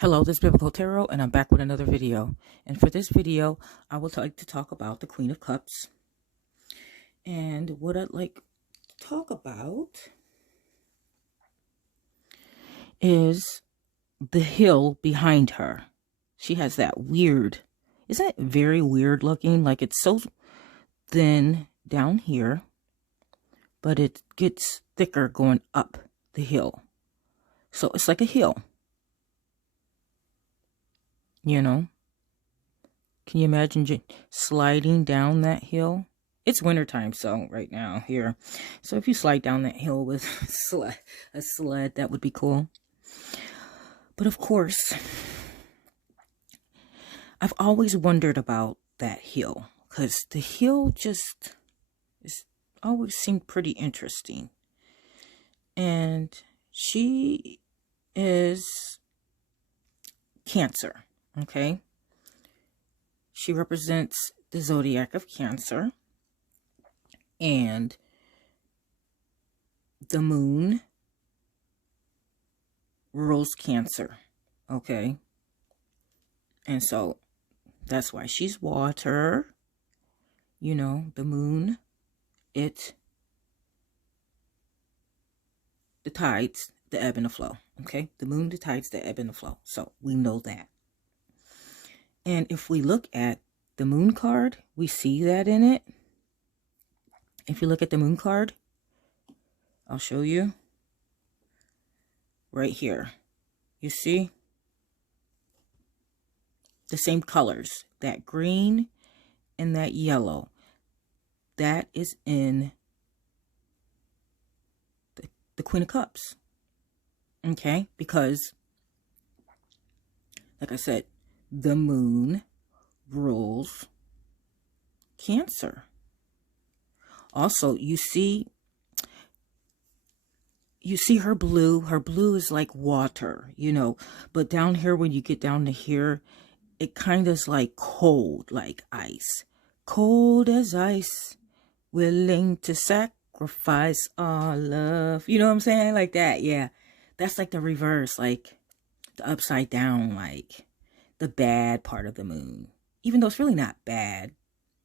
Hello, this is Biblical Tarot, and I'm back with another video. And for this video, I would like to talk about the Queen of Cups. And what I'd like to talk about is the hill behind her. She has that weird, isn't it very weird looking? Like it's so thin down here, but it gets thicker going up the hill. So it's like a hill. You know, can you imagine sliding down that hill? It's wintertime, so right now here. So if you slide down that hill with a sled, that would be cool. But of course, I've always wondered about that hill because the hill just always seemed pretty interesting. And she is Cancer. Okay, she represents the zodiac of Cancer, and the moon rules Cancer. Okay, and so that's why she's water. You know, the moon, the tides, the ebb and the flow. Okay, the moon, the tides, the ebb and the flow. So we know that. And if we look at the moon card, we see that in it. If you look at the moon card, I'll show you right here. You see the same colors, that green and that yellow. That is in the Queen of Cups. Okay, because like I said, the moon rules Cancer. Also, you see her blue. Her blue is like water, you know. But down here, when you get down to here, it kind of is like cold, like ice. Cold as ice, willing to sacrifice our love. You know what I'm saying? Like that, yeah. That's like the reverse, like the upside down, like the bad part of the moon. Even though it's really not bad.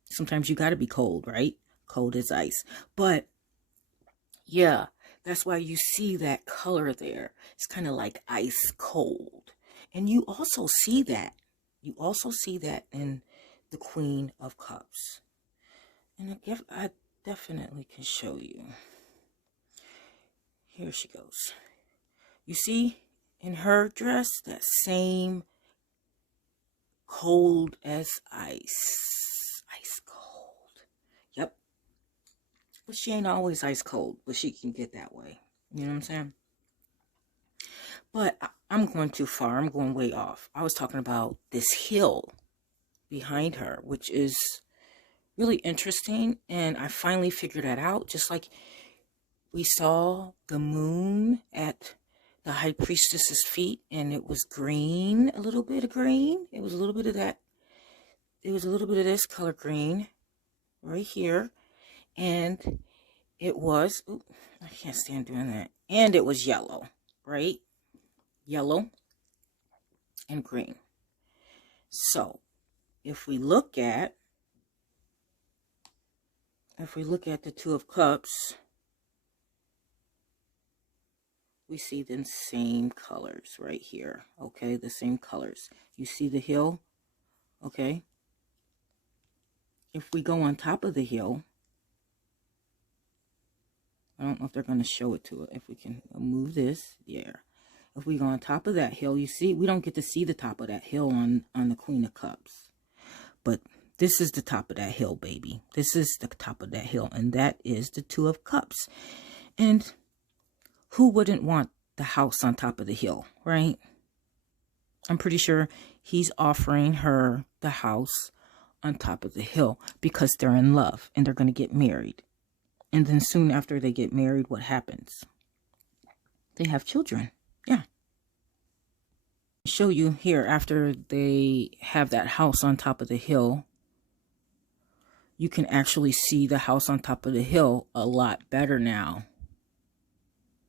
Sometimes you got to be cold, right? Cold as ice. But yeah, that's why you see that color there. It's kind of like ice cold. And you also see that. You also see that in the Queen of Cups. And I definitely can show you. Here she goes. You see in her dress that same cold as ice. Ice cold. Yep. But she ain't always ice cold, but she can get that way. You know what I'm saying? But I'm going too far. I'm going way off. I was talking about this hill behind her, which is really interesting. And I finally figured that out. Just like we saw the moon at the high priestess's feet, and it was green, a little bit of green. It was a little bit of that. It was a little bit of this color green right here. And it was, oops, I can't stand doing that. And it was yellow, right? Yellow and green. So if we look at the Two of Cups, we see the same colors right here. Okay, the same colors. You see the hill? Okay. If we go on top of the hill, I don't know if they're going to show it to it. If we can move this, yeah. If we go on top of that hill, you see, we don't get to see the top of that hill on the Queen of Cups. But this is the top of that hill, baby. This is the top of that hill, and that is the Two of Cups. And who wouldn't want the house on top of the hill, right? I'm pretty sure he's offering her the house on top of the hill because they're in love and they're going to get married. And then soon after they get married, what happens? They have children. Yeah. I'll show you here after they have that house on top of the hill. You can actually see the house on top of the hill a lot better now.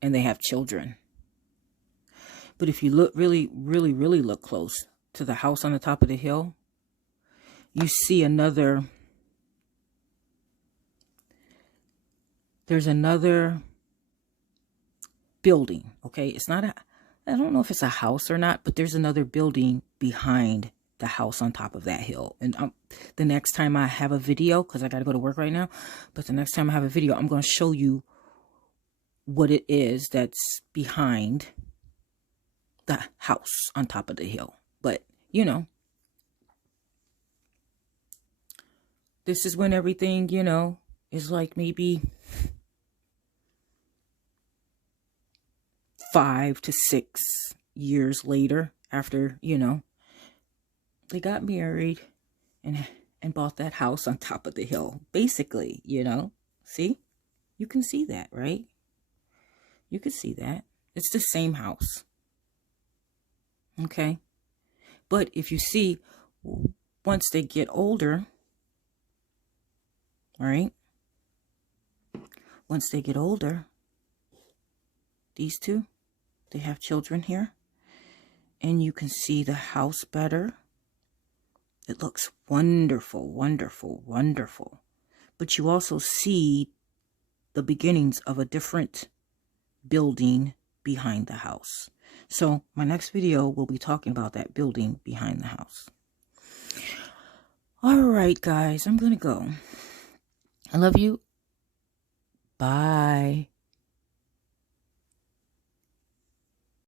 And they have children. But if you look really, really, really look close to the house on the top of the hill, you see another, there's another building, okay? It's not a, I don't know if it's a house or not, but there's another building behind the house on top of that hill. And the next time I have a video, because I got to go to work right now, but the next time I have a video, I'm going to show you what it is that's behind the house on top of the hill. But, you know, this is when everything, you know, is like maybe 5 to 6 years later after, you know, they got married and bought that house on top of the hill. Basically, you know, see? You can see that, right? You can see that. It's the same house. Okay? But if you see, once they get older, right? Once they get older, these two, they have children here. And you can see the house better. It looks wonderful, wonderful, wonderful. But you also see the beginnings of a different building behind the house. So my next video will be talking about that building behind the house. All right, guys, I'm going to go. I love you. Bye.